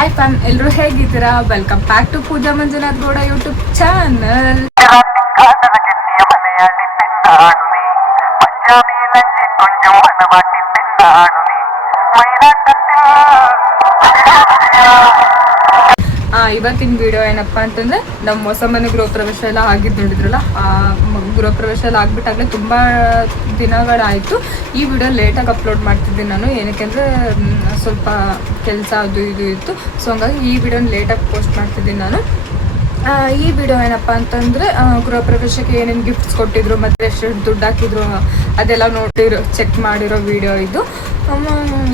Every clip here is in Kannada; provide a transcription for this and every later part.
ಹಾಯ್ ಫ್ಯಾಮ್, ಎಲ್ಲರೂ ಹೇಗಿದ್ದೀರಾ? Welcome back to Pooja Manjunath Gowda YouTube channel. ಇವತ್ತಿನ ವಿಡಿಯೋ ಏನಪ್ಪ ಅಂತಂದ್ರೆ ನಮ್ಮ ಹೊಸ ಮನೆ ಗೃಹ ಪ್ರವೇಶ ಎಲ್ಲ ಆಗಿದ್ದು ನೋಡಿದ್ರಲ್ಲ, ಗೃಹ ಪ್ರವೇಶ ಎಲ್ಲ ಆಗ್ಬಿಟ್ಟಾಗಲೇ ತುಂಬ ದಿನಗಳಾಯಿತು. ಈ ವಿಡಿಯೋ ಲೇಟಾಗಿ ಅಪ್ಲೋಡ್ ಮಾಡ್ತಿದ್ದೀನಿ ನಾನು, ಏನಕ್ಕೆ ಅಂದರೆ ಸ್ವಲ್ಪ ಕೆಲಸ ಅದು ಇದು ಇತ್ತು. ಸೊ ಹಂಗಾಗಿ ಈ ವಿಡಿಯೋನ ಲೇಟಾಗಿ ಪೋಸ್ಟ್ ಮಾಡ್ತಿದ್ದೀನಿ ನಾನು. ಈ ವಿಡಿಯೋ ಏನಪ್ಪ ಅಂತಂದರೆ ಗೃಹ ಪ್ರವೇಶಕ್ಕೆ ಏನೇನು ಗಿಫ್ಟ್ಸ್ ಕೊಟ್ಟಿದ್ರು ಮತ್ತು ಎಷ್ಟು ದುಡ್ಡು ಹಾಕಿದ್ರು ಅದೆಲ್ಲ ಚೆಕ್ ಮಾಡಿರೋ ವಿಡಿಯೋ ಇದು.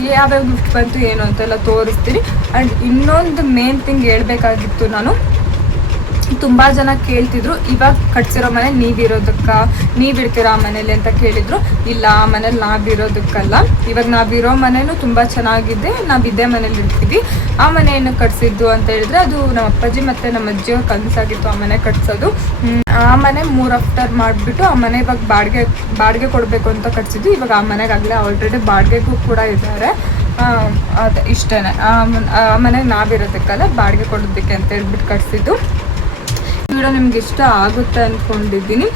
ಯಾವ್ಯಾವ ಗಿಫ್ಟ್ ಬಂತು ಏನು ಅಂತೆಲ್ಲ ತೋರಿಸ್ತೀನಿ. ಆ್ಯಂಡ್ ಇನ್ನೊಂದು ಮೇನ್ ಥಿಂಗ್ ಹೇಳ್ಬೇಕಾಗಿತ್ತು, ನಾನು ತುಂಬ ಜನ ಕೇಳ್ತಿದ್ರು, ಇವಾಗ ಕಟ್ಸಿರೋ ಮನೆ ನೀವಿರ್ತೀರಾ ಆ ಮನೇಲಿ ಅಂತ ಕೇಳಿದ್ರು. ಇಲ್ಲ, ಆ ಮನೇಲಿ ನಾವಿರೋದಕ್ಕಲ್ಲ, ಇವಾಗ ನಾವಿರೋ ಮನೆಯೂ ತುಂಬ ಚೆನ್ನಾಗಿದೆ, ನಾವು ಇದೇ ಮನೇಲಿ ಇರ್ತೀವಿ. ಆ ಮನೆಯನ್ನು ಕಟ್ಸಿದ್ದು ಅಂತ ಹೇಳಿದ್ರೆ ಅದು ನಮ್ಮ ಅಪ್ಪಾಜಿ ಮತ್ತು ನಮ್ಮ ಅಜ್ಜಿಯವ್ರ ಕನಸಾಗಿತ್ತು ಆ ಮನೆ ಕಟ್ಸೋದು. ಆ ಮನೆ 3 ಆಫ್ಟರ್ ಮಾಡಿಬಿಟ್ಟು ಆ ಮನೆ ಇವಾಗ ಬಾಡಿಗೆ ಕೊಡಬೇಕು ಅಂತ ಕಟ್ಸಿದ್ದು. ಇವಾಗ ಆ ಮನೆಗಾಗಲೇ ಆಲ್ರೆಡಿ ಬಾಡಿಗೆಗೂ ಕೂಡ ಇದ್ದಾರೆ. ಅದು ಇಷ್ಟೇ, ಆ ಮನೆಗೆ ನಾವಿರೋದಕ್ಕಲ್ಲ, ಬಾಡಿಗೆ ಕೊಡೋದಕ್ಕೆ ಅಂತ ಹೇಳ್ಬಿಟ್ಟು ಕಟ್ಸಿದ್ದು. ವಿಡಿಯೋ ನಿಮ್ಗೆ ಇಷ್ಟ ಆಗುತ್ತೆ ಅಂದ್ಕೊಂಡಿದ್ದೀನಿ.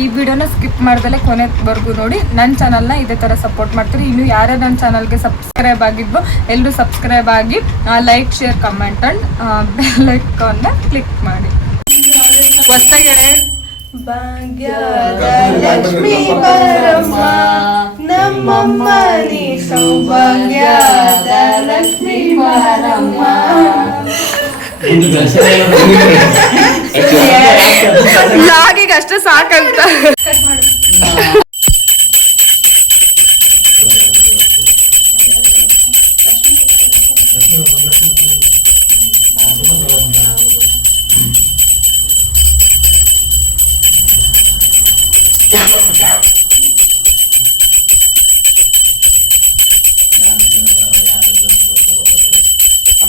ಈ ವಿಡಿಯೋನ ಸ್ಕಿಪ್ ಮಾಡ್ದಲ್ಲೇ ಕೊನೆವರೆಗೂ ನೋಡಿ. ನನ್ನ ಚಾನಲ್ನ ಇದೇ ಥರ ಸಪೋರ್ಟ್ ಮಾಡ್ತೀರಿ. ಇನ್ನು ಯಾರೇ ನನ್ನ ಚಾನಲ್ಗೆ ಸಬ್ಸ್ಕ್ರೈಬ್ ಆಗಿದ್ವೋ ಎಲ್ಲರೂ ಸಬ್ಸ್ಕ್ರೈಬ್ ಆಗಿ like, share, comment and bell ಐಕಾನ್ನ ಕ್ಲಿಕ್ ಮಾಡಿ. ಭಾಗ್ಯದ ಲಕ್ಷ್ಮೀ ಬಾರಮ್ಮ, ನಮ್ಮಮ್ಮ ನೀ ಸೌಭಾಗ್ಯದ ಲಕ್ಷ್ಮೀ ಬಾರಮ್ಮ. ಲಾಗಿಗೆ ಅಷ್ಟೇ ಸಾಕಂತ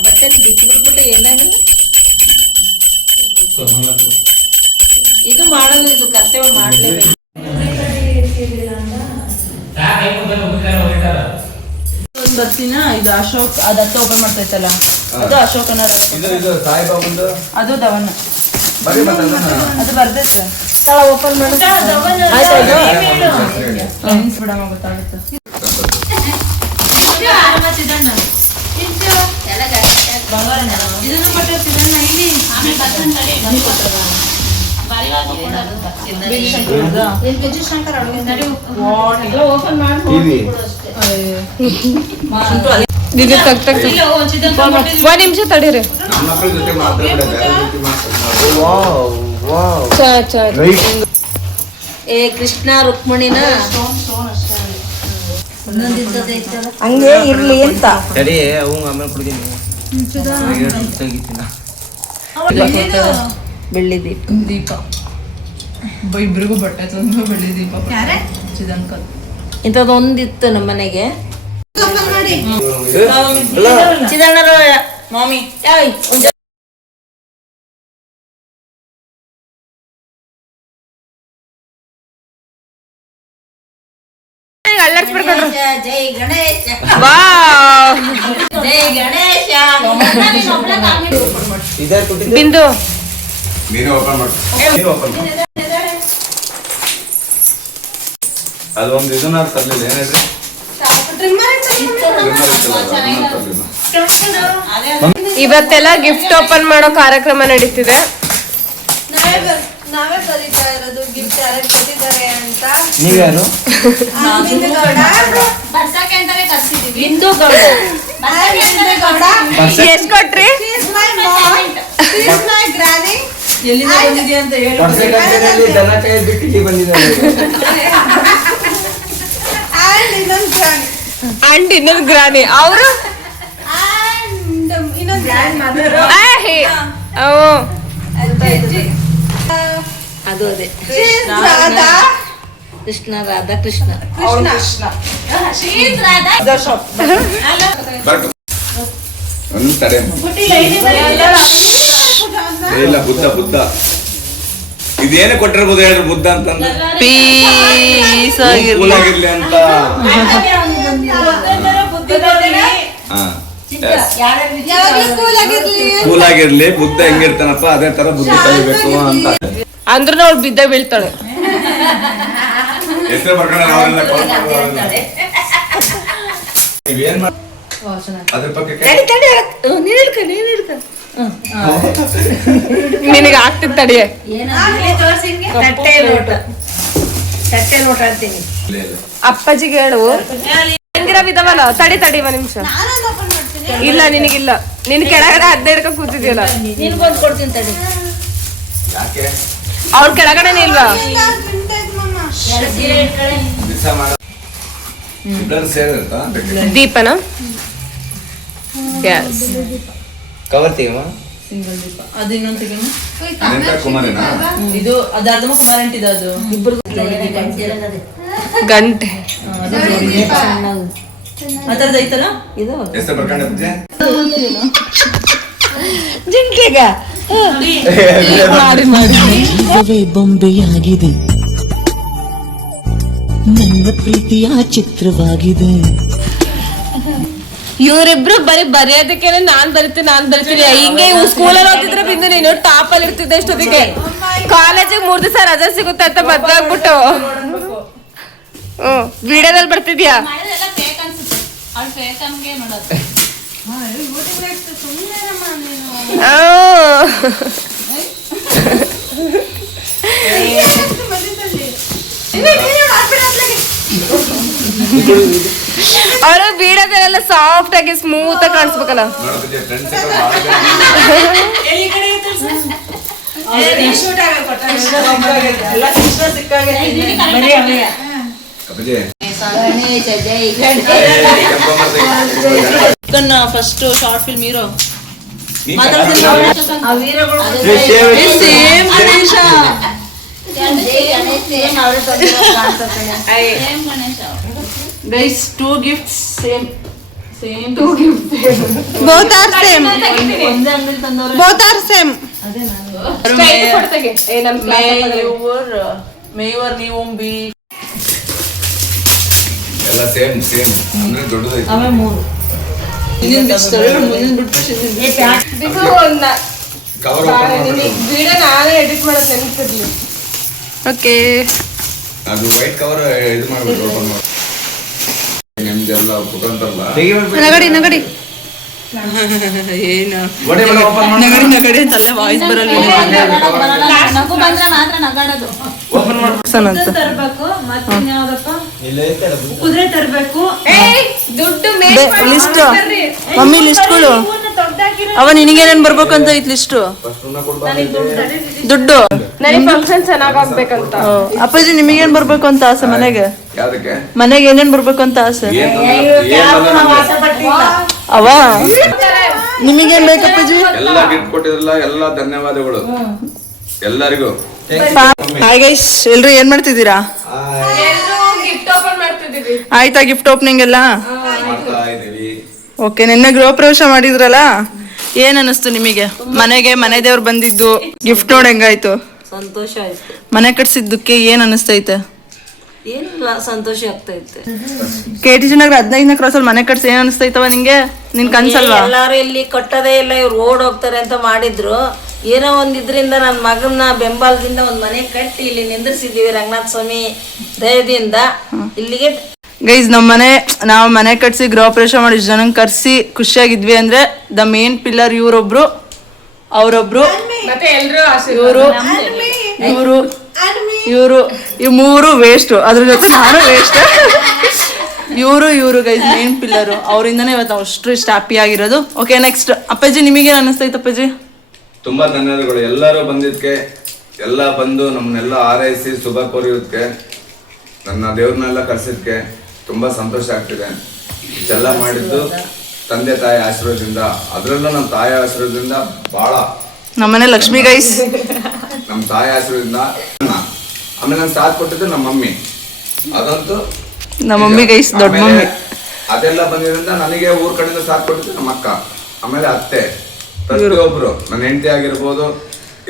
ಬಟ್ಟೆ ಬಿಚ್ಚಿಬಿಟ್ಬಿಟ್ಟು ಏನಾಗಲ್ಲ. ಇದು ಮಾಡೋದು, ಇದು ಕರ್ತವ್ಯ ಮಾಡಲೇಬೇಕು. ಬರ್ತೀನ ಇದು ಅಶೋಕ್, ಅದತ್ತ ಓಪನ್ ಮಾಡ್ತೈತಲ್ಲ, ಅದು ಅಶೋಕನ, ಅದು ಧವನ್, ಅದು ಬರ್ತೈತೆ. ಸ್ಥಳ ಓಪನ್ ಮಾಡಿ ಬಿಡಮ್ಮ, ಗೊತ್ತಾಗುತ್ತೆ. ಒಂದ್ ನಿಮಿಷ ತಡೀರಿ. ಏ ಕೃಷ್ಣ ರುಕ್ಮಿಣಿನ ಹಂಗೆ ಇರ್ಲಿ ಅಂತ ಬೆಳ್ಳಿ ದೀಪ ಇಬ್ರಿಗೂ ಬಟ್ಟೆ ತಂದು ಬೆಳ್ಳಿ ದೀಪ ಇಂಥದ್ದು ಒಂದಿತ್ತು ನಮ್ಮ ಮನೆಗೆ. ಚಿದಣ್ಣರ ಮಾಮಿ ಜೈ ಗಣೇಶ, ಜೈ ಗಣೇಶ. ಬಿಂದು ಅದೊಂದು ಇದನ್ನ ತರಲಿಲ್ಲ, ಏನಿದ್ರೆ ಇವತ್ತೆಲ್ಲ ಗಿಫ್ಟ್ ಓಪನ್ ಮಾಡೋ ಕಾರ್ಯಕ್ರಮ ನಡೀತಿದೆ. ನಾವೇ ಬರೀತಾ ಇರೋದು ಗಿಫ್ಟ್ ಯಾರು ಕೊಟ್ಟಿದ್ದಾರೆ ಅಂತ. ನೀವ್ಯಾರು? ಬಿಂದು ಗೌಡ. ಎಷ್ಟ್ ಕೊಟ್ರಿ? ಎಲ್ಲಿಂದ ಬಂದಿದ್ಯಾ ಅಂತ ಹೇಳಿ. ಅಂಡ್ ಇನ್ನೊಂದು ಗ್ರಾನಿ ಅವರು ಅದು ಅದೇ ಕೃಷ್ಣ, ರಾಧಾ ಕೃಷ್ಣ. ಇಲ್ಲ, ಬುದ್ಧ ಇದೇನೇ ಕೊಟ್ಟಿರ್ಬೋದು ಹೇಳ್ರಿ, ಬುದ್ಧ ಅಂತಂದ್ರೆ ಪೀಸ್ ಆಗಿರ್ಲಿ ಅಂತ. ಯಾವಾಗ್ಲೂ ಕೂಲ್ ಆಗಿರ್ಲಿ. ಕೂಲ್ ಆಗಿರ್ಲಿ. ಬುದ್ಧ ಹೆಂಗಿರ್ತಾನಪ್ಪ ಅದೇ ತರ ಬುದ್ಧಿ ಕಲಿಬೇಕು ಅಂತ ಅಂದ್ರೂ ಅವ್ಳು ಬಿದ್ದ ಬೀಳ್ತಾಳೆ. ಹೆಸರು ಬರ್ಕೊಂಡು ನಾವೆಲ್ಲ call ಮಾಡೋದು. ನೀವೇನ್ ಮಾಡ ಅದ್ರ ಪಕ್ಕಕ್ಕೆ ನಿನಗೆ ಆಗ್ತಿದ್ ತಡಿಯ. ತಟ್ಟೆ ಲೋಟ ಅಂತೀನಿ. ಇಲ್ಲ, ಇಲ್ಲ. ಅಪ್ಪಾಜಿಗೆ ಹೇಳು. ಇದಾವಲ್ಲ, ತಡಿ ಒಂದ್ ನಿಮಿಷ. ನಾನೊಂದು open ಮಾಡ್ತೀನಿ. ಇಲ್ಲ ನಿನಗಿಲ್ಲ, ನಿನ್ ಕೆಳಗಡೆ 15 ಕೂತಿದ್ಯಲ್ಲ. ನಿನ್ಗೊಂದು ಕೊಡ್ತೀನಿ ತಡಿ. ಯಾಕೆ ಅವ್ರ ಕೆಳಗಡೆನೇ ಇಲ್ವಾ? ಇಲ್ಲ, vintage ಮಮ್ಮ. ಎರಡು ಸೀರೆ ಇಟ್ಕೊಳ್ಳಿ. ದಿವಸ ಮಾಡ ಇಬ್ಬರು ಸೇರಿರ್ತಾ ದೀಪನ ಕವರ್ ತೆಗೆಮ ಅದು ಇನ್ನೊಂದು ತೆಗೆನು ಅನಂತ ಕುಮಾರನ ಇದು ಅದು ಅರ್ಧಮ ಕುಮಾರಂಟ್ ಇದೆ ಅದು ಇಬ್ರು ಗಂಟೆ ಗಂಟೆ ಆ ಥರದ್ದು ಐತಲ್ಲ ಇದು ಹೆಸರು ಬರ್ಕೊಂಡೆ ಪೂಜೆ ಜಿಂಕೆಗ ಜೀವವೇ ಬೊಂಬೆಯಾಗಿದೆ ನನ್ನ ಪ್ರೀತಿಯ ಚಿತ್ರವಾಗಿದೆ. ಇವರಿಬ್ರು ಬರೀ ಬರೆಯೋದಕ್ಕೆ ನಾನ್ ಬರಿತೀನಿ ಹಿಂಗೆ ಸ್ಕೂಲಲ್ಲಿ ಓದಿದ್ರೆ ಬಿಂದು ನೀನು ಟಾಪ್ ಅಲ್ಲಿ ಇರ್ತಿದ್ದೆ ಇಷ್ಟೊತ್ತಿಗೆ. ಕಾಲೇಜಿಗೆ 3 ದಿವಸ ರಜೆ ಸಿಗುತ್ತೆ ಅಂತ ಮದ್ವೆ ಆಗ್ಬಿಟ್ಟು ವಿಡಿಯೋದಲ್ಲಿ ಬರ್ತಿದ್ಯಾ? ಅವರು ವಿಡಿಯೋದಲ್ಲೆಲ್ಲ ಸಾಫ್ಟ್ ಆಗಿ ಸ್ಮೂತ್ ಆಗಿ ಕಾಣಿಸ್ಬೇಕಲ್ಲ. ನೋಡು ಪೂಜೆ ಫ್ರೆಂಡ್ಸ್ ಪೂಜೆ ಗಣೇಶ ಜೈ ಫಸ್ಟ್ ಶಾರ್ಟ್ ಫಿಲ್ಮ್ ಹೀರೋ ಆ ವೀರಗಳು same Ganesha guys 2 gifts same Both are same. ಒಂದೇ ಅಂಗಡಿ ತಂದವ್ರೆ Both are same. ಮೇವರ್ ನೀವು ಬಿ ಎಲ್ಲ ಸೇಮ್ ಅಂದ್ರೆ ದೊಡ್ಡದೈತೆ ಅವೇ 3 ಇನ್ನೇನು ಬಿಡ್ತಾರೆ ಮುಂದಿನ ಬಿಟ್ಟು ಕವರ್ ಓಪನ್ ಮಾಡ್ಬೇಕು ವಿಡಿಯೋ ನಾನೇ ಎಡಿಟ್ ಮಾಡೋದು ನೆನಪಿರ್ಲಿ. Okay. ಅದು ವೈಟ್ ಕವರ್ ಇದು ಮಾಡ್ಬಿಟ್ಟು ಓಪನ್ ಮಾಡಿ ನಿಮ್ದೆಲ್ಲ ಕುಟುಂಬಲ್ಲ ನಗಡಿ. ಏನು ಓಪನ್ ನಗಡಿ ಅಂತಲ್ಲ ವಾಯ್ಸ್ ಬರಲ್ಲ ನಗು ಬಂದ್ರೆ ಮಾತ್ರ ನಗಾಡೋದು. ತರಬೇಕು ಮತ್ತಿನ್ಯಾವ್ದಪ್ಪ ಕುದುರೆ ತರಬೇಕು ದುಡ್ಡು ಲಿಸ್ಟ್ ಮಮ್ಮಿ ಲಿಸ್ಟ್ಗಳು ಅವ ನಿನಗೇನೇನ್ ಬರ್ಬೇಕು ಅಂತ ಐತ್ ಲಿಸ್ಟು ದುಡ್ಡು ನನಗೆ ಫಂಕ್ಷನ್ ಚೆನ್ನಾಗ್ ಆಗ್ಬೇಕಂತ. ಅಪ್ಪಾಜಿ ನಿಮಗೇನ್ ಬರ್ಬೇಕು ಅಂತ ಆಸೆ ಮನೆಗೆ ಯಾವ್ದಕ್ಕೆ ಮನೆಗೆ ಏನೇನ್ ಬರ್ಬೇಕು ಅಂತ ಆಸೆ ಅವ ನಿಮಗೇನ್ ಬೇಕಪ್ಪಾಜಿ ಎಲ್ಲ ಗಿಫ್ಟ್ ಕೊಟ್ಟಿದ್ರಲ್ಲ ಎಲ್ಲ ಧನ್ಯವಾದಗಳು ಎಲ್ಲರಿಗೂ ಹಾಯ್ ಗೈಸ್ ಎಲ್ರು ಏನ್ ಮಾಡ್ತಿದ್ದೀರಾ ಗಿಫ್ಟ್ ಓಪನ್ ಮಾಡ್ತಿದೀವಿ. ಆಯ್ತಾ ಗಿಫ್ಟ್ ಓಪನಿಂಗ್ ಎಲ್ಲ ಮಾಡ್ತಾ ಇದೀವಿ ಓಕೆ ನಿನ್ನೆ ಗೃಹ ಪ್ರವೇಶ ಮಾಡಿದ್ರಲ್ಲ ಏನ್ ಅನಿಸ್ತು ನಿಮಗೆ ಮನೆಗೆ ಮನೆ ದೇವ್ರು ಬಂದಿದ್ದು ಗಿಫ್ಟ್ ನೋಡಿ ಹೆಂಗಾಯ್ತು ಸಂತೋಷ ಆಯ್ತು. ಮನೆ ಕಟ್ಸಿದ್ದಕ್ಕೆ ಏನ್ ಅನಿಸ್ತೈತೆ ಏನಿಲ್ಲ ಸಂತೋಷ ಆಗ್ತೈತೆ. KTG ನಗರ 15ನೇ ಕ್ರಾಸಲ್ಲಿ ಮನೆ ಕಟ್ಸಿ ಏನ್ ಅನಿಸ್ತೈತವ ನಿಂಗೆ ನಿನ್ ಕನ್ಸಲ್ವಾ ಎಲ್ಲಾರು ಇಲ್ಲಿ ಕಟ್ಟೋದೇ ಇಲ್ಲ ಇವ್ರು ಓಡ್ ಹೋಗ್ತಾರೆ ಅಂತ ಮಾಡಿದ್ರು. ಏನೋ ಒಂದಿದ್ರಿಂದ ನನ್ನ ಮಗನ ಬೆಂಬಲದಿಂದ ಒಂದ್ ಮನೆ ಕಟ್ಟಿ ಇಲ್ಲಿ ನಿಂದ್ರಿಸಿದೀವಿ ರಂಗನಾಥ ಸ್ವಾಮಿ ದಯದಿಂದ. ಇಲ್ಲಿಗೆ ಗೈಸ್ ನಾವು ಮನೆ ಕಟ್ಸಿ ಗೃಹ ಪ್ರವೇಶ ಮಾಡಿ ಇಷ್ಟು ಜನಂಗ್ ಕರ್ಸಿ ಖುಷಿಯಾಗಿದ್ವಿ ಅಂದ್ರೆ ದ ಮೇನ್ ಪಿಲ್ಲರ್ ಇವರೊಬ್ರು ಅವರೊಬ್ರು ಮತ್ತೆ ಎಲ್ರು ಇವರು ಈ 3 ವೇಸ್ಟ್ ಅದ್ರ ಜೊತೆ ನಾನು ವೇಸ್ಟ್ ಇವರು ಗೈಸ್ ಮೇನ್ ಪಿಲ್ಲರ್ ಅವರಿಂದನೇ ಇವತ್ತು ನಾವು ಇಷ್ಟು ಹ್ಯಾಪಿ ಆಗಿರೋದು. ಓಕೆ ನೆಕ್ಸ್ಟ್ ಅಪ್ಪಾಜಿ ನಿಮಗೇನು ಅನಿಸ್ತೈತೆ ಅಪ್ಪಾಜಿ? ತುಂಬಾ ಧನ್ಯವಾದಗಳು ಎಲ್ಲರೂ ಬಂದಿದ್ಕೆ ಎಲ್ಲ ಬಂದು ನಮ್ಮನ್ನೆಲ್ಲ ಆರೈಸಿ ಶುಭ ಕೋರಿಯೋದಕ್ಕೆ ನನ್ನ ದೇವ್ರನ್ನೆಲ್ಲ ಕರ್ಸಿದ್ಕೆ ತುಂಬಾ ಸಂತೋಷ ಆಗ್ತಿದೆ. ಇಷ್ಟೆಲ್ಲ ಮಾಡಿದ್ದು ತಂದೆ ತಾಯಿ ಆಶೀರ್ವಾದದಿಂದ ಅದರಲ್ಲೂ ನಮ್ಮ ತಾಯಿ ಆಶೀರ್ವಾದದಿಂದ ಬಹಳ ನಮ್ಮನೆ ಲಕ್ಷ್ಮಿ ಗೈಸ್ ನಮ್ಮ ತಾಯಿ ಆಶೀರ್ವಾದದಿಂದ ಆಮೇಲೆ ನಾನು ಸಾಥ್ ಕೊಟ್ಟಿದ್ದು ನಮ್ಮ ಮಮ್ಮಿ ಅದಂತೂ ನಮ್ಮ ಮಮ್ಮಿ ಗೈಸ್ ದೊಡ್ಡ ಆಮೇಲೆ ಮಮ್ಮಿ ಅದೆಲ್ಲ ಬಂದಿರೋದ್ರಿಂದ ನನಗೆ ಊರ್ ಕಡೆಯಿಂದ ಸಾಥ್ ಕೊಟ್ಟಿದ್ದು ನಮ್ಮ ಅಕ್ಕ ಆಮೇಲೆ ಅತ್ತೆ ಪ್ರತಿಯೊಬ್ರು ನನ್ನ ಹೆಂಡತಿ ಆಗಿರ್ಬೋದು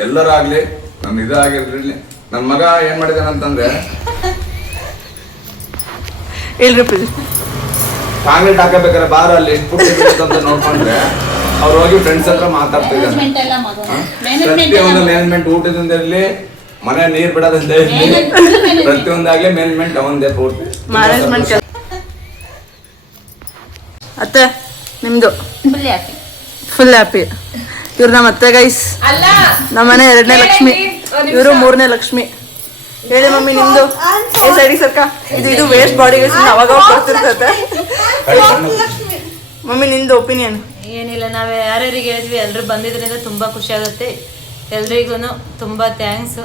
ಎಲ್ಲರಾಗ್ಲಿ ನನ್ನ ಇದಾಗಿರ್ಲಿ ನನ್ನ ಮಗ ಏನ್ ಮಾಡಿದಾನಂತಂದ್ರೆ ಹೇಳ್ರಿ ಅಪ್ಪಾಜಿ ಕಾಂಗ್ರೆಟ್ ಹಾಕಬೇಕಾದ್ರೆ ಬಾರ ಅಲ್ಲಿ ಎಷ್ಟು ಪುಟ್ಟ ಇರುತ್ತೆ ಅಂತ ನೋಡ್ಕೊಂಡ್ರೆ ಅವ್ರು ಹೋಗಿ ಫ್ರೆಂಡ್ಸ್ ಹತ್ರ ಮಾತಾಡ್ತಿದ್ದಾರೆ. ಪ್ರತಿಯೊಂದು ಮ್ಯಾನೇಜ್ಮೆಂಟ್ ಊಟದಿಂದ ಇರ್ಲಿ, ಮನೆ ನೀರ್ ಬಿಡೋದಿಂದ ಇರ್ಲಿ, ಪ್ರತಿಯೊಂದಾಗ್ಲಿ ಮ್ಯಾನೇಜ್ಮೆಂಟ್ ಅವಂದೇ ಪೂರ್ತಿ. ಮ್ಯಾನೇಜ್ಮೆಂಟ್ ಅತ್ತೆ ನಿಮ್ದು ಫುಲ್ ಹ್ಯಾಪಿ. ಇವ್ರು ನಮ್ಮ ಅತ್ತೆ ಗೈಸ್, ಅಲ್ಲ ನಮ್ಮ ಮನೆ 2ನೇ ಲಕ್ಷ್ಮಿ, ಇವರು 3ನೇ ಲಕ್ಷ್ಮಿ. ಹೇಳಿ ಮಮ್ಮಿ ನಿಮ್ದು. ಏ ಸೈಡಿಗೆ ಸರ್ಕ, ಇದು ವೇಸ್ಟ್ ಬಾಡಿ ಗೈಸ್, ಅವಾಗ ಕೊಡ್ತಿರ್ತೈತೆ. ಮಮ್ಮಿ ನಿಂದು ಒಪಿನಿಯನ್ ಏನಿಲ್ಲ, ನಾವು ಯಾರ್ಯಾರಿಗೆ ಹೇಳಿದ್ವಿ ಎಲ್ಲರೂ ಬಂದಿದ್ರಿಂದ ತುಂಬ ಖುಷಿ ಆಗುತ್ತೆ. ಎಲ್ರಿಗೂ ತುಂಬ ಥ್ಯಾಂಕ್ಸ್.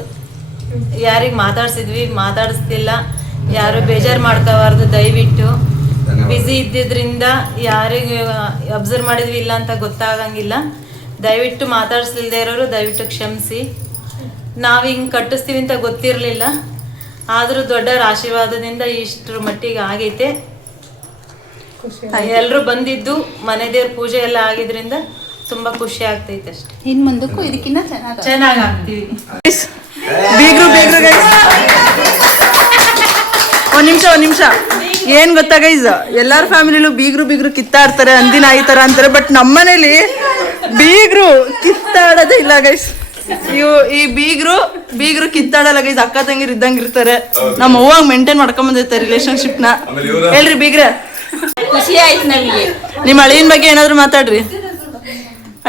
ಯಾರಿಗೆ ಮಾತಾಡ್ಸಿದ್ವಿ ಮಾತಾಡಿಸ್ತಿಲ್ಲ, ಯಾರು ಬೇಜಾರು ಮಾಡ್ಕೋಬಾರ್ದು ದಯವಿಟ್ಟು. ಬ್ಯುಸಿ ಇದ್ದಿದ್ರಿಂದ ಯಾರಿಗೆ ಅಬ್ಸರ್ವ್ ಮಾಡಿದ್ವಿ ಇಲ್ಲ ಅಂತ ಗೊತ್ತಾಗಂಗಿಲ್ಲ. ದಯವಿಟ್ಟು ಮಾತಾಡಿಸ್ಲಿಲ್ದೇ ಇರೋರು ದಯವಿಟ್ಟು ಕ್ಷಮಿಸಿ. ನಾವು ಹಿಂಗೆ ಕಟ್ಟಿಸ್ತೀವಿ ಅಂತ ಗೊತ್ತಿರಲಿಲ್ಲ, ಆದರೂ ದೊಡ್ಡವರ ಆಶೀರ್ವಾದದಿಂದ ಇಷ್ಟರ ಮಟ್ಟಿಗೆ ಆಗೈತೆ. ಎಲ್ಲರೂ ಬಂದಿದ್ದು ಮನೆ ದೇವ್ರ ಪೂಜೆ ಎಲ್ಲ ಆಗಿದ್ರಿಂದ ತುಂಬಾ ಖುಷಿ ಆಗ್ತೈತೆ ಅಷ್ಟೇ. ಇನ್ ಮುಂದಕ್ಕೂ ಇದಕ್ಕಿಂತ ಚೆನ್ನಾಗಿ ಆಗ್ತೀವಿ. ಬೀಗ್ರು ಗೈಸ್, ಒಂದ್ ನಿಮಿಷ ಏನ್ ಗೊತ್ತಾ ಗೈಸ್, ಎಲ್ಲಾರ ಫ್ಯಾಮಿಲಿಲೂ ಬೀಗ್ರು ಕಿತ್ತಾಡ್ತಾರೆ, ಅಂದಿನ ಈ ತರ ಅಂತಾರೆ. ಬಟ್ ನಮ್ಮನೇಲಿ ಬೀಗ್ರು ಕಿತ್ತಾಡೋದೇ ಇಲ್ಲ ಗೈಸ್. ಈ ಬೀಗ್ರು ಕಿತ್ತಾಡಲ್ಲ ಗೈಸ್, ಅಕ್ಕ ತಂಗಿರ್ ಇದ್ದಂಗ ಇರ್ತಾರೆ. ನಮ್ಮ ಅವ್ವಾಗ ಮೇಂಟೈನ್ ಮಾಡ್ಕೊಂಡ್ ಬಂದೈತೆ ರಿಲೇಶನ್ಶಿಪ್ ನ. ಹೇಳ್ರಿ ಬೀಗ್ರೆ, ಖುಷಿ ಆಯ್ತು ನಮಗೆ. ನಿಮ್ ಅಳಿಯನ್ ಬಗ್ಗೆ ಏನಾದ್ರು ಮಾತಾಡ್ರಿ.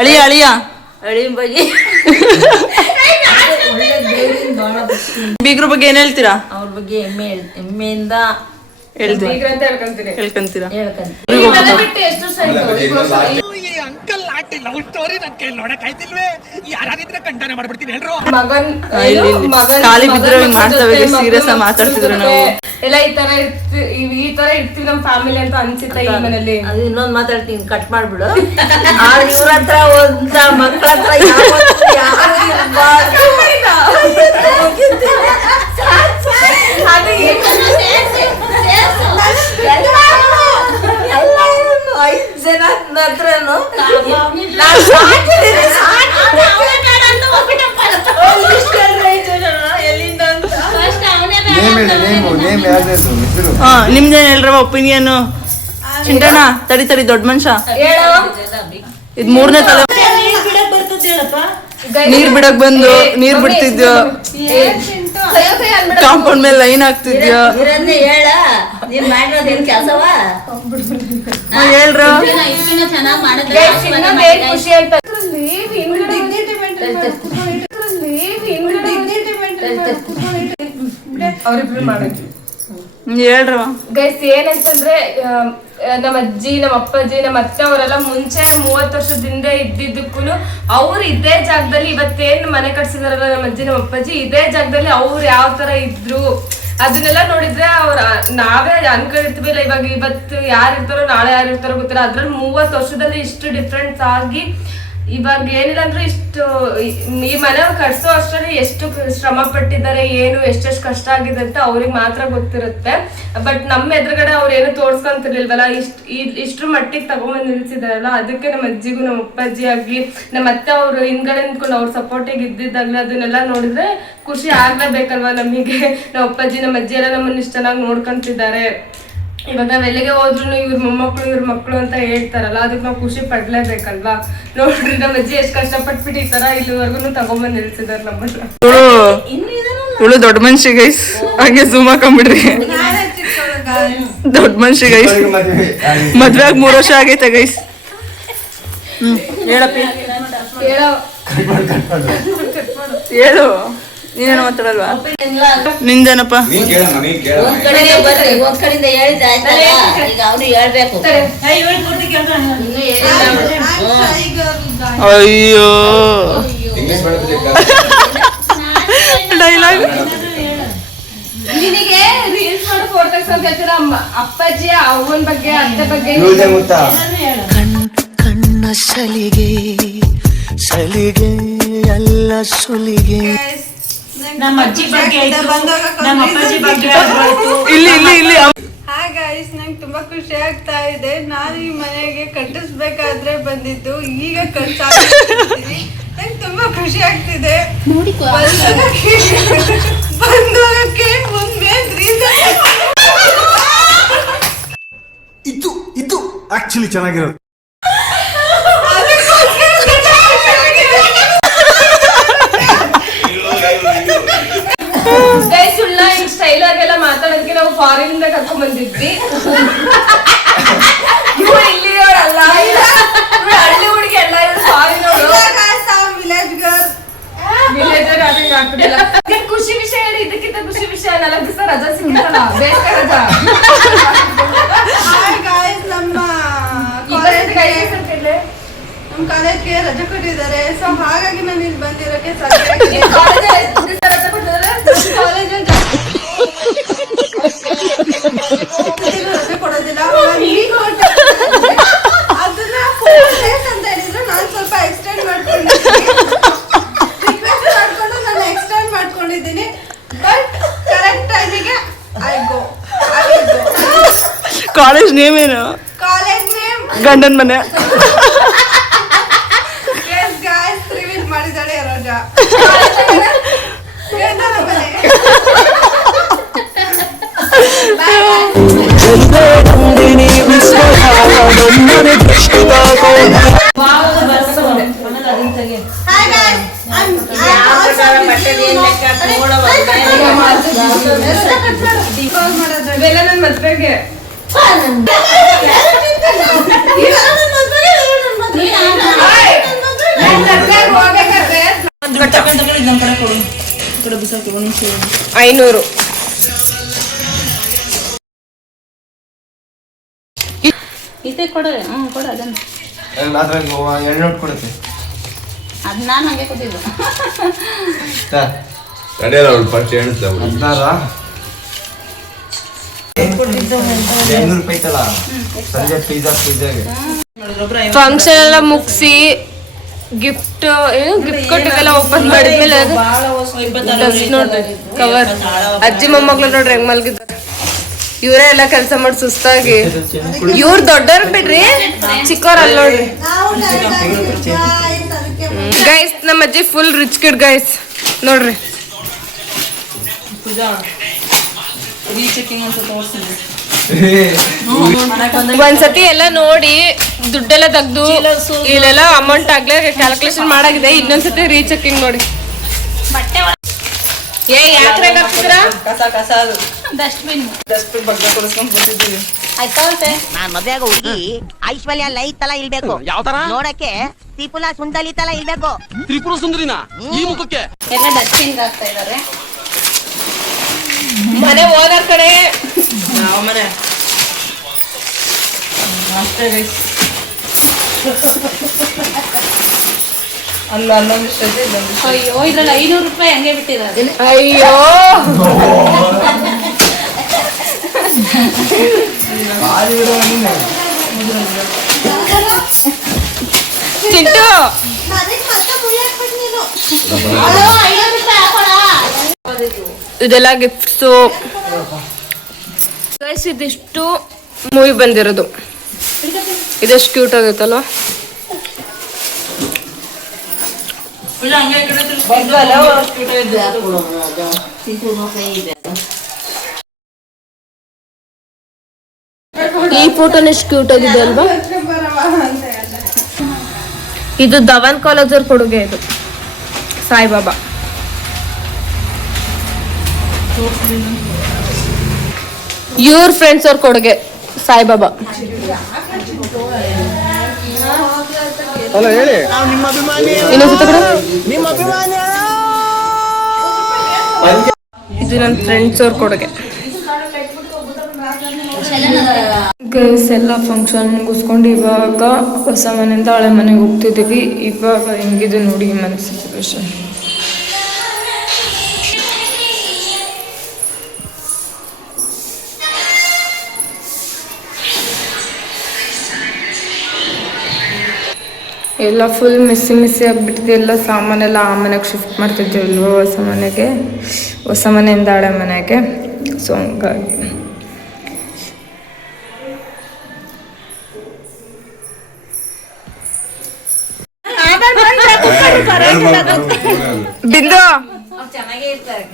ಅಳಿಯ ಅಳಿಯ ಬಗ್ಗೆ ಬೀಗ್ರ ಬಗ್ಗೆ ಏನ್ ಹೇಳ್ತೀರಾ? ಅವ್ರ ಬಗ್ಗೆ ಹೆಮ್ಮೆಯಿಂದ ಹೇಳ್ತೀರಾ? ಹೇಳ್ಕೊಂತೀವಿ. ಖಾಲಿ ಬಿದ್ರೆ ಮಾಡ್ತವೆ, ಸೀರಿಯಸ್ ಆಗಿ ಮಾತಾಡ್ತಿದ್ರು ನಾವು ಎಲ್ಲ. ಈ ತರ ಇರ್ತೀವಿ ನಮ್ ಫ್ಯಾಮಿಲಿ ಅಂತ ಅನ್ಸುತ್ತೆ ಈ ಮನೇಲಿ. ಅದು ಇನ್ನೊಂದ್ ಮಾತಾಡ್ತೀನಿ, ಕಟ್ ಮಾಡ್ಬಿಡು. ಇವ್ರ ಹತ್ರ ಒಂದ ಮಕ್ಕಳ ಹತ್ರ ಜನ ಹತ್ರನು ನಿಮ್ದೇನ್ ಹೇಳ್ರವ ಒಪಿನಿಯನ್? ಚಿಂಟಣ್ಣ ತಡಿ ದೊಡ್ಡ ಮನುಷ್ಯ, ಇದ್ 3ನೇ ತಲೆ ನೀರ್ ಬಿಡಕ್ ಬಂದು ನೀರ್ ಬಿಡ್ತಿದ್ಯೋ, ಕಾಂಪೌಂಡ್ ಮೇಲೆ ಲೈನ್ ಹಾಕ್ತಿದ್ಯೋ, ಹೇಳ ನೀನ್ ಮಾಡಿರೋದೇನ್ ಕೆಲ್ಸವ ಹೇಳ್ರ. ಖುಷಿ ಆಯ್ತು. ಅವ್ರಿಬ್ರು ಮಾಡೋದು ಹೇಳ್ರವ ಗೈಸ್. ಏನಂತಂದ್ರೆ ನಮ್ಮ ಅಜ್ಜಿ, ನಮ್ಮ ಅಪ್ಪಾಜಿ, ನಮ್ಮ ಅತ್ತೆ ಅವರೆಲ್ಲ ಮುಂಚೆ 30 ವರ್ಷದಿಂದ ಇದ್ದಿದ್ದಕ್ಕೂ ಅವ್ರು ಇದೇ ಜಾಗದಲ್ಲಿ ಇವತ್ತೇನ್ ಮನೆ ಕಟ್ಸಿದಾರಲ್ಲ ನಮ್ಮ ಅಜ್ಜಿ ನಮ್ಮ ಅಪ್ಪಾಜಿ, ಇದೇ ಜಾಗದಲ್ಲಿ ಅವ್ರು ಯಾವ ತರ ಇದ್ರು ಅದನ್ನೆಲ್ಲ ನೋಡಿದ್ರೆ ನಾವೇ ಅನ್ಕೊಂಡಿರ್ತೀವಿಲ್ಲ, ಇವತ್ತು ಯಾರು ಇರ್ತಾರೋ ನಾಳೆ ಯಾರು ಇರ್ತಾರೋ ಗೊತ್ತಿಲ್ಲ. ಅದ್ರಲ್ಲಿ 30 ವರ್ಷದಲ್ಲಿ ಇಷ್ಟು ಡಿಫ್ರೆನ್ಸ್ ಆಗಿ ಇವಾಗ ಏನಿಲ್ಲ ಅಂದ್ರೆ ಇಷ್ಟು ಈ ಮನೆ ಕಟ್ಸೋ ಅಷ್ಟರಲ್ಲಿ ಎಷ್ಟು ಶ್ರಮ ಪಟ್ಟಿದ್ದಾರೆ, ಏನು ಎಷ್ಟೆಷ್ಟು ಕಷ್ಟ ಆಗಿದೆ ಅಂತ ಅವ್ರಿಗೆ ಮಾತ್ರ ಗೊತ್ತಿರುತ್ತೆ. ಬಟ್ ನಮ್ಮ ಎದುರುಗಡೆ ಅವ್ರು ಏನು ತೋರ್ಸ್ಕೊಂತಿರ್ಲಿಲ್ವಲ್ಲ, ಇಷ್ಟ್ರ ಮಟ್ಟಿಗೆ ತಗೊಂಬಂದು ನಿಲ್ಸಿದಾರಲ್ಲ, ಅದಕ್ಕೆ ನಮ್ಮ ಅಜ್ಜಿಗೂ ನಮ್ಮ ಅಪ್ಪಾಜಿ ಆಗ್ಲಿ ನಮ್ಮ ಅತ್ತೆ ಅವ್ರು ಹಿಂದ್ಗಡೆ ನಿಂತ್ಕೊಂಡು ಅವ್ರ ಸಪೋರ್ಟಿಗೆ ಇದ್ದಿದ್ದಾಗ್ಲಿ ಅದನ್ನೆಲ್ಲ ನೋಡಿದ್ರೆ ಖುಷಿ ಆಗ್ಲೇಬೇಕಲ್ವಾ ನಮಗೆ. ನಮ್ಮ ಅಪ್ಪಾಜಿ ನಮ್ಮ ಅಜ್ಜಿ ಎಲ್ಲ ನಮ್ಮನ್ನ ಇಷ್ಟ ಚೆನ್ನಾಗಿ ನೋಡ್ಕೊಂತಿದ್ದಾರೆ. ಇವಾಗ ನಾವ್ ಎಲ್ಲಿಗೆ ಹೋದ್ರು ಇವ್ರ ಮೊಮ್ಮಕ್ಳು ಇವ್ರ ಮಕ್ಳು ಅಂತ ಹೇಳ್ತಾರಲ್ಲ, ಅದಕ್ಕೆ ನಾವು ಖುಷಿ ಪಡ್ಲೇಬೇಕಲ್ವಾ. ನೋಡ್ರಿ ನಮ್ಮ ಅಜ್ಜಿ ಎಷ್ಟ್ ಕಷ್ಟಪಟ್ಬಿಟ್ಟು ಈ ತರ ಇಲ್ಲಿವರೆಗೂ ತಗೊಂಬಂದ್ ನಿಲ್ಸಿದಾರೆ ನಮ್ಮನ್ನ. ಇವಳು ದೊಡ್ಡ ಮನುಷ್ಯ ಗೈಸ್, ಹಾಗೆ ಝೂಮ್ ಹಾಕೊಂಡ್ಬಿಡ್ರಿ. ದೊಡ್ಡ ಮನುಷ್ಯ ಗೈಸ್, ಮದ್ವೆ ಆಗಿ 3 ವರ್ಷ ಆಗೈತೆ ಗೈಸ್. ಹೇಳಪ್ಪಿ, ಹೇಳು. ನೀನೇನು ಮಾತಾಡಲ್ವಾ? ನಿಂದೇನಪ್ಪ? ಒಂದ್ ಕಡೆಯಿಂದ ಹೇಳಿದ್ದೆ ಆಯ್ತಲ್ಲ, ಈಗ ಅವನು ಹೇಳ್ಬೇಕು. ಅಯ್ಯೋ ಡೈಲಾಗ್. ನಿನಗೆ ರೀಲ್ಸ್ ಮಾಡಿ ಫೋಟೋ ತೆಗ್ಸೋದು ಹೇಳ್ತೀರ ಅಪ್ಪಾಜಿ ಅವನ ಬಗ್ಗೆ ಅತ್ತೆ ಬಗ್ಗೆ. ಕಣ್ಣ ಸಲಿಗೆ ಎಲ್ಲ ಸುಲಿಗೆ. ನಮ್ಮ ಅಜ್ಜಿ ಬಗ್ಗೆ ನಮ್ಮ ಅಪ್ಪಾಜಿ ಬಗ್ಗೆ ಇಲ್ಲಿ ಹಾಯ್ ಗೈಸ್, ನಂಗೆ ತುಂಬಾ ಖುಷಿ ಆಗ್ತಾ ಇದೆ. ನಾನು ಈ ಮನೆಗೆ ಕಟ್ಟಿಸ್ಬೇಕಾದ್ರೆ ಬಂದಿದ್ದು, ಈಗ ಕಟ್ಸಾಕ್ತಿದ್ದೀನಿ. ನಂಗೆ ತುಂಬಾ ಖುಷಿ ಆಗ್ತಿದೆ. ಬಂದೋಗಕ್ಕೆ ಮುಂದೆ ಆಕ್ಚುಲಿ ಚೆನ್ನಾಗಿರೋದು. ಸುಳ್ಳ ಹಿಂಗ್ ಸ್ಟೈಲ್ ಆಗೆಲ್ಲ ಮಾತಾಡೋದಕ್ಕೆ ನಾವು ಫಾರಿನ್ ಇಂದ ಕರ್ಕೊಂಡ್ ಬಂದಿದ್ವಿ. ಇಲ್ಲಿಯವರಲ್ಲ, ಹಳ್ಳಿ ಹುಡುಗಿ ಎಲ್ಲ ಫಾರಿನ್ ವಿಲೇಜ್ ಗರ್ಲ್. ವಿಲೇಜರ್ ಅದಂಗ ಆಗ್ತಿಲ್ಲ. ಖುಷಿ ವಿಷಯ ಹೇಳಿ, ಇದಕ್ಕಿಂತ ಖುಷಿ ವಿಷಯ 4 ದಿವಸ ರಜಾ ಸಿಗುತ್ತಲ್ಲ, ಬೇಸಿಗೆ ರಜಾ. ಹಾಯ್ ಗಾಯ್ಸ್, ನಮ್ಮ ಕಾಲೇಜ್ಗೆ ರಜೆ ಕೊಟ್ಟಿದ್ದಾರೆ. ಸೊ ಹಾಗಾಗಿ ನಾನು ಇಲ್ಲಿ ಬಂದಿರೋಕೆ ಕಾಲೇಜ್ ರಜೆ ಕೊಡೋದಿಲ್ಲ. ಅದನ್ನ 4 days ಅಂತ ಹೇಳಿದ್ರು, ನಾನು ಸ್ವಲ್ಪ ಎಕ್ಸ್ಟೆಂಡ್ ಮಾಡ್ಕೊಂಡಿದ್ದೀನಿ. ರಿಕ್ವೆಸ್ಟ್ ಮಾಡ್ಕೊಂಡು ನಾನು ಎಕ್ಸ್ಟೆಂಡ್ ಮಾಡ್ಕೊಂಡಿದ್ದೀನಿ. ಬಟ್ ಕರೆಕ್ಟ್ ಟೈಮಿಗೆ ಐ ಗೋ. ಕಾಲೇಜ್ ನೇಮ್ ಏನು? ಕಾಲೇಜ್ ನೇಮ್ ಗಂಡನ್ ಮನೆ. ಎಸ್ ಗಾಯ್ಸ್, ರಿವೀಲ್ ಮಾಡಿದಾಳೆ ರೋಜಾ. ಗಂಡನ ಮನೆ. Hi guys, I'm also ಇವೆಲ್ಲ ನನ್ ಮದ್ವೆಗೆ. ಹೋಗ್ಬೇಕಾದ್ರೆ 500. ಇದೇ ಕೊಡೋರೆ. ಕೊಡು ಅದನ್ನು. ಎಣ್ಣೆ ಕೊಡುತ್ತೆ. ಅದು ನಾನು ಹಂಗೆ ಕೊಟ್ಟಿದ್ದು. ತಡೆಯಲ್ಲ ಅವ್ಳು ಫಸ್ಟ್ ಎಣಿಸ್ತಾ ಅವ್ಳು. 200 ರೂಪಾಯಿ ಐತಲ್ಲ ಸಂಜೆ ಪಿಜ್ಜಾಗೆ. ಫಂಕ್ಷನ್ ಎಲ್ಲ ಮುಗಿಸಿ ಗಿಫ್ಟ್ ಗಿಫ್ಟ್ ಕೊಟ್ಟಿಗೆಲ್ಲ ಓಪನ್ ಮಾಡಿದ್ಮೇಲೆ ನೋಡ್ರಿ ಕವರ್. ಅಜ್ಜಿ ಮೊಮ್ಮಗ್ಳು ನೋಡ್ರಿ ಹೆಂಗ್ ಮಲ್ಗಿದ್ದಾರೆ. ಇವರೇ ಎಲ್ಲ ಕೆಲಸ ಮಾಡಿ ಸುಸ್ತಾಗಿ. ಇವ್ರು ದೊಡ್ಡವ್ರ ಬಿಡ್ರಿ, ಚಿಕ್ಕವ್ರ ಅಲ್ಲ ನೋಡ್ರಿ. ಗೈಸ್, ನಮ್ಮ ಅಜ್ಜಿ ಫುಲ್ ರಿಚ್ ಕಿಡ್ ಗೈಸ್ ನೋಡ್ರಿ. ಒಂದ್ಸತಿ ಎಲ್ಲ ನೋಡಿ ದುಡ್ಡೆಲ್ಲ ತೆಗ್ದು ಇಲ್ಲೆಲ್ಲ ಅಮೌಂಟ್ ಆಗ್ಲೇ ಕ್ಯಾಲ್ಕುಲೇಷನ್ ಮಾಡಾಗಿದೆ. ಇನ್ನೊಂದ್ಸತಿ ರೀಚೆಕಿಂಗ್ ನೋಡಿ. ಯಾತ್ರೆ ಹಾಕ್ತಿದ್ರ ಡಸ್ಟ್ಬಿನ್ ನಾನ್ ಮದ್ವೆ ಆಗೋ ಹುಡುಗಿ ಐಶ್ವರ್ಯ ಲೈ ತರ ಇಲ್ಬೇಕು. ನೋಡಕ್ಕೆ ತ್ರಿಪುರ ಸುಂದರಿ ತರ ಇಲ್ಬೇಕು. ತ್ರಿಪುರ ಸುಂದರಿನ ಈ ಮುಖಕ್ಕೆ ಎಲ್ಲ ಡಸ್ಟ್ಬಿನ್ ಹಾಕ್ತಾ ಇದಾರೆ. ಮನೆ ಹೋಗೋರ್ ಕಡೆ ಮನೆ ಅಯ್ಯೋ, ಇದ್ರಲ್ಲಿ 500 ರೂಪಾಯಿ ಹಂಗೆ ಬಿಟ್ಟಿದ್ದಾರೆ. ಅಯ್ಯೋ ಚಿಂಟು ಇದೆಲ್ಲ ಗಿಫ್ಟ್ಸು. ಇದಿಷ್ಟು ಮೂವಿ ಬಂದಿರೋದು. ಇದೆಷ್ಟು ಕ್ಯೂಟ್ ಆಗೈತಲ್ವ. ಈ ಫೋಟೋನ ಎಷ್ಟು ಕ್ಯೂಟ್ ಆಗಿದೆ ಅಲ್ವಾ. ಇದು ಧವನ್ ಕಾಲೇಜ್ ಅವ್ರ ಕೊಡುಗೆ. ಇದು ಸಾಯಿಬಾಬಾ. ಇವ್ರ ಫ್ರೆಂಡ್ಸ್ ಅವ್ರ ಕೊಡುಗೆ ಸಾಯಿಬಾಬಾ. ಇನ್ನೊಂದ್ಸತಿ ಕೊಡು. ಇದು ನನ್ನ ಫ್ರೆಂಡ್ಸ್ ಅವ್ರ ಕೊಡುಗೆ. ಗೈಸ್, ಎಲ್ಲ ಫಂಕ್ಷನ್ ಮುಗಿಸ್ಕೊಂಡು ಇವಾಗ ಹೊಸ ಮನೆಯಿಂದ ಹಳೆ ಮನೆಗೆ ಹೋಗ್ತಿದ್ದೀವಿ. ಇವಾಗ ಹೆಂಗಿದೆ ನೋಡಿ ಈ ಮನೆ ಸಿಚುವೇಶನ್. ಎಲ್ಲ ಫುಲ್ ಮಿಸ್ಸಿ ಆಗಿಬಿಟ್ಟಿದೆ. ಎಲ್ಲ ಸಾಮಾನೆಲ್ಲ ಆ ಮನೆಗೆ ಶಿಫ್ಟ್ ಮಾಡ್ತಿದ್ದೇವಲ್ವ, ಹೊಸ ಮನೆಯಿಂದ ಹಳೆ ಮನೆಗೆ. ಸೊ ಹಂಗಾಗಿ ಬಿಂದು ಚೆನ್ನಾಗೇ ಇರ್ತಾರೆ.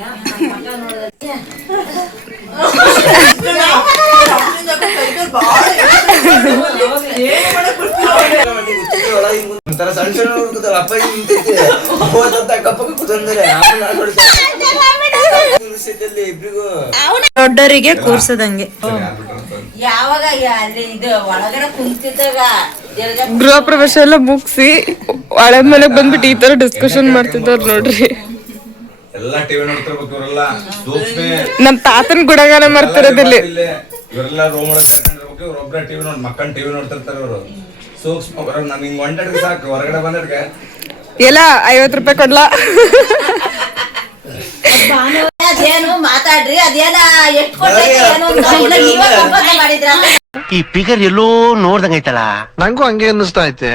ಒಂಥರ ಸಣ್ಣ ಸಣ್ಣ ಹುಡುಗರು ಅಪ್ಪಾಜಿ ನಿಂತೈತೆ ಹೋದಂತ ಕಪ್ಪಕ್ಕೆ ಕೂತಂದ್ರೆ ಇಬ್ರಿಗೂ ದೊಡ್ಡರಿಗೆ ಕೂರ್ಸದಂಗೆ. ಯಾವಾಗ ಅಲ್ಲಿ ಇದು ಒಳಗಡೆ ಕುಂತಿದ್ದಾಗ ಗೃಹ ಪ್ರವೇಶ ಎಲ್ಲ ಮುಗಿಸಿ ಹಳೆ ಮನೆಗ್ ಬಂದ್ಬಿಟ್ಟು ಈ ತರ ಡಿಸ್ಕಷನ್ ಮಾಡ್ತಿದ್ದವ್ರು ನೋಡ್ರಿ. ಎಲ್ಲ ಟಿವಿ ನೋಡ್ತಿರ್ಬೇಕು ಇವರೆಲ್ಲ ಸೂಕ್ಷ್ಮ. ನಮ್ ತಾತನ್ ಗುಣಗಾನ ಮಾಡ್ತಿರೋದಿಲ್ಲಿ. ಇವರೆಲ್ಲ ರೂಮ್ ಒಳಗೆ ಸೇರ್ಕೊಂಡಿರ್ಬೇಕು. ಇವ್ರೊಬ್ರ ಟಿವಿ ನೋಡಿ ಮಕ್ಕಳನ್ನ ಟಿವಿ ನೋಡ್ತಿರ್ತಾರೆ ಇವರು. ಸೂಕ್ಷ್ಮ ನನ್ ಹಿಂಗ್ ಒಂಟಡ್ಗೆ ಸಾಕು, ಹೊರಗಡೆ ಬಂದಡ್ಗೆ ಎಲ್ಲ 50 ರೂಪಾಯಿ ಕೊಡ್ಲಾ? ಅದೇನು ಮಾತಾಡ್ರಿ, ಅದೇನ ಎಷ್ಟು ಮಾಡಿದ್ರ ಈ ಫಿಗರ್ ಎಲ್ಲೋ ನೋಡ್ದಂಗೈತಲ್ಲ. ನಂಗೂ ಹಂಗೆ ಅನ್ನಿಸ್ತಾ ಐತೆ.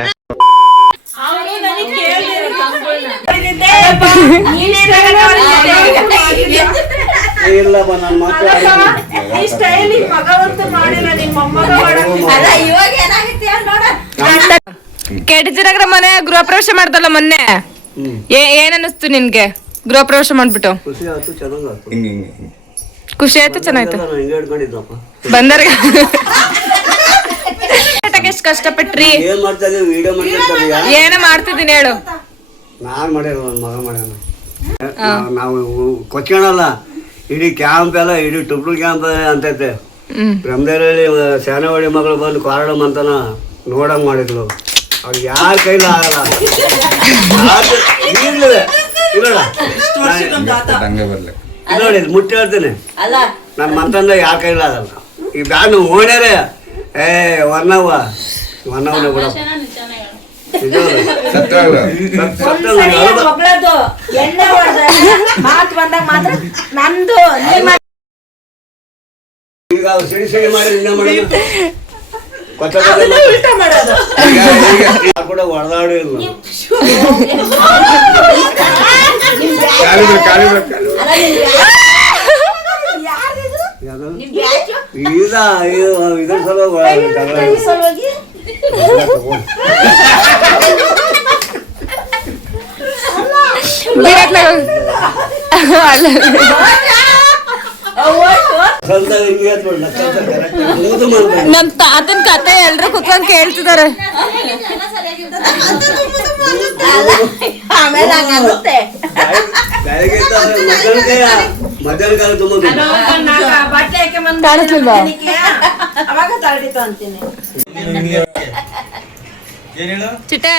ಇವಾಗ ಏನಾಗುತ್ತೆ ನೋಡ. ಕೆಟಜಿನಗರ ಮನೆ ಗೃಹ ಪ್ರವೇಶ ಮಾಡ್ದಲ್ಲ ಮೊನ್ನೆ, ಏನ್ ಅನ್ನಿಸ್ತು ನಿನ್ಗೆ ಗೃಹ ಪ್ರವೇಶ ಮಾಡ್ಬಿಟ್ಟು? ಹಿಂಗ್ ಹಿಂಗ್ ಖುಷಿ ಆಯ್ತು, ಚೆನ್ನಾಯ್ತು. ಬಂದರ್ಗ ಎಷ್ಟು ಕಷ್ಟಪಟ್ರಿ? ಏನ ಮಾಡ್ತಿದ್ದೀನಿ ಹೇಳು. ನಾನ್ ಮಾಡ್ಯಾರ ಮಗ ಮಾಡ್ಯಾನ. ನಾವು ಕೊಚ್ಕೊಳಲ್ಲ, ಇಡೀ ಕ್ಯಾಂಪ್ ಎಲ್ಲ ಇಡೀ ಟುಬ್ಳು ಕ್ಯಾಂಪ್ ಅಂತೈತೆ. ಬ್ರಹ್ಮದೇವರಲ್ಲಿ ಶಾನವಾಡಿ ಮಗಳು ಬಂದು ಕಾರಡಮ್ ಅಂತಾನ ನೋಡಂಗ್ ಮಾಡಿದ್ಲು. ಅವ್ರಿಗೆ ಯಾರ ಕೈಲೂ ಆಗಲ್ಲ. ಹಂಗೆ ಬರ್ಲಿ ನೋಡಿ ಮುಟ್ಟಿ ಹೇಳ್ತೇನೆ, ನನ್ನ ಮಂತಂದ ಯಾರ ಕೈಲೂ ಆಗಲ್ಲ. ಈ ಬ್ಯಾನ್ ಓಣ್ಯಾರೆ ಒನ್ನವನೇ ಕೂಡ ಈಗ ಸಿಡಿ ಸಿಡಿ ಮಾಡಿ ಕೂಡ ಹೊಡೆದಾಡು ಇಲ್ಲ. ಇದ್ರ ಸಲುವಾಗಿ ನಮ್ ತಾತನ್ ಕತೆ ಎಲ್ರು ಕುತ್ಕೊಂಡ್ ಕೇಳ್ತಿದಾರೆ. ಮಧ್ಯಾಹ್ನ ಕಾಲ ತುಂಬ ಕಾಣಿಸ್ಲಿಲ್ವಾ? ಅವಾಗ ತರಡಿತು ಅಂತೀನಿ. ಚಿಟ್ಟೆ